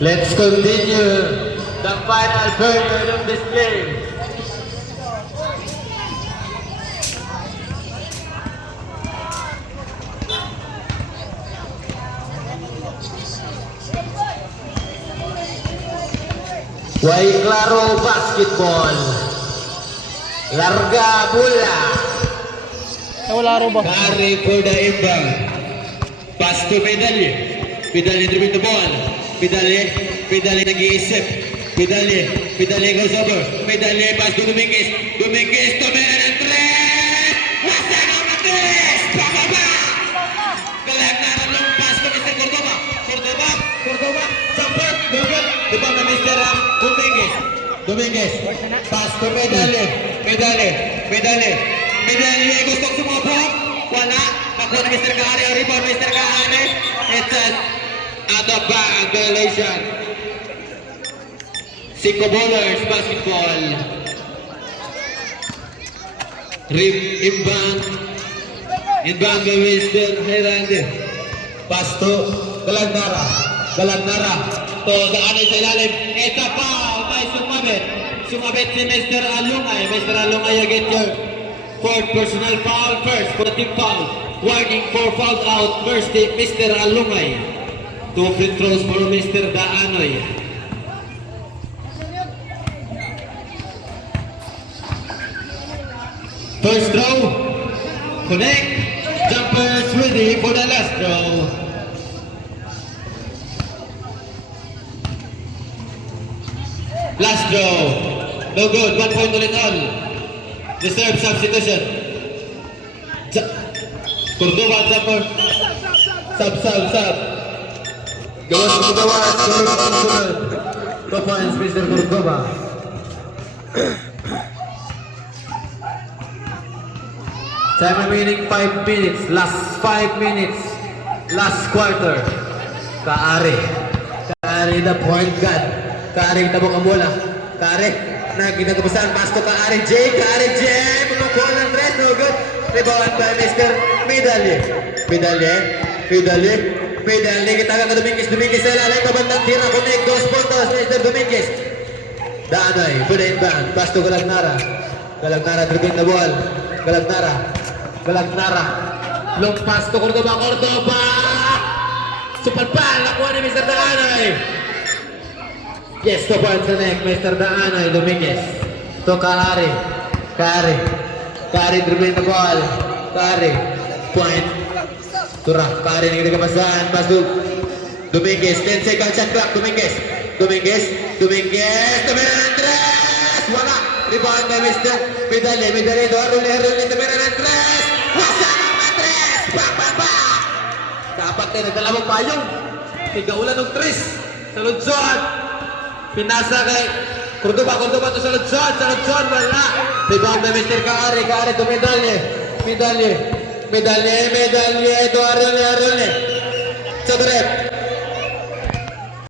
Let's continue the final period of this game. Way Claro Basketball. Larga bola. Wala ro ba? Carry for the inbound. Pass to Medalye. Medalye dribbling the ball. Medalye nag-iisip. Medalye goes over. Medalye pass to Dominguez. Dominguez to Meron Andres. Wasag ang Andres. Pababa. Kalagnaran long pass to Mr. Cordoba. Cordoba. Jumper. Good. Diba na Mr. Dominguez. Pass to Medalye gustong sumabot. Wala. Nakuha ni Mr. Kahane. Rebound Mr. Kahane. It's out of bounds. Violation. 5 bowlers basketball. Inbound by Mr. Herande. Pass to Galagnara. To daanan sa ilalim. It's a foul by Sumabit si Mr. Alungay. Mr. Alungay, you get your fourth personal foul first for the team foul. Warning, 4 fouls out. First, Mr. Alungay. 2 free throws for Mr. Daanoy. First throw. Connect. Jumpers ready for the last throw. Last throw. No good. 1 point ulit all. Deserve substitution. Cordoba jumper. Sub. Gawas. 2 points, Mr. Cordoba. Time remaining 5 minutes. Last 5 minutes. Last quarter. Kaari the point guard. Kaari tabok ang bola. Kaari ginagabasan. Pass to Kaari J. Pumukuha ng rest. No good. Rebound by Mr. Medalye. Kitaga ka Dominguez sa ilalim. Kabandang tira. Connect. 2 puntos. Mr. Dominguez. Daanoy. For the inbound. Pass to Galagnara. Dribbling the ball. Galagnara. Long pass to Cordoba. Supalpal. Nakuha ni Mr. Daanoy. Yes, 2 points sa neck. Mr. Daanoy. Dominguez. To Kaari dribbling the ball. Point. Tura. Kaari nagkakapasan. Pass to Dominguez. 10 seconds shot clock. Dominguez. To Meron Andres. Wala. Rebound by Mr. Medalye. Haruli. To Meron Andres. Wasag ang Andres. Bang. Dapat na nagdalawang payong. Tigaulan ng 3. Sa Luzon. Pinasa kay Cordoba to sa Luzon. Wala. Rebound by Mr. Kaari to Medalye. To Haruli. Sa rep.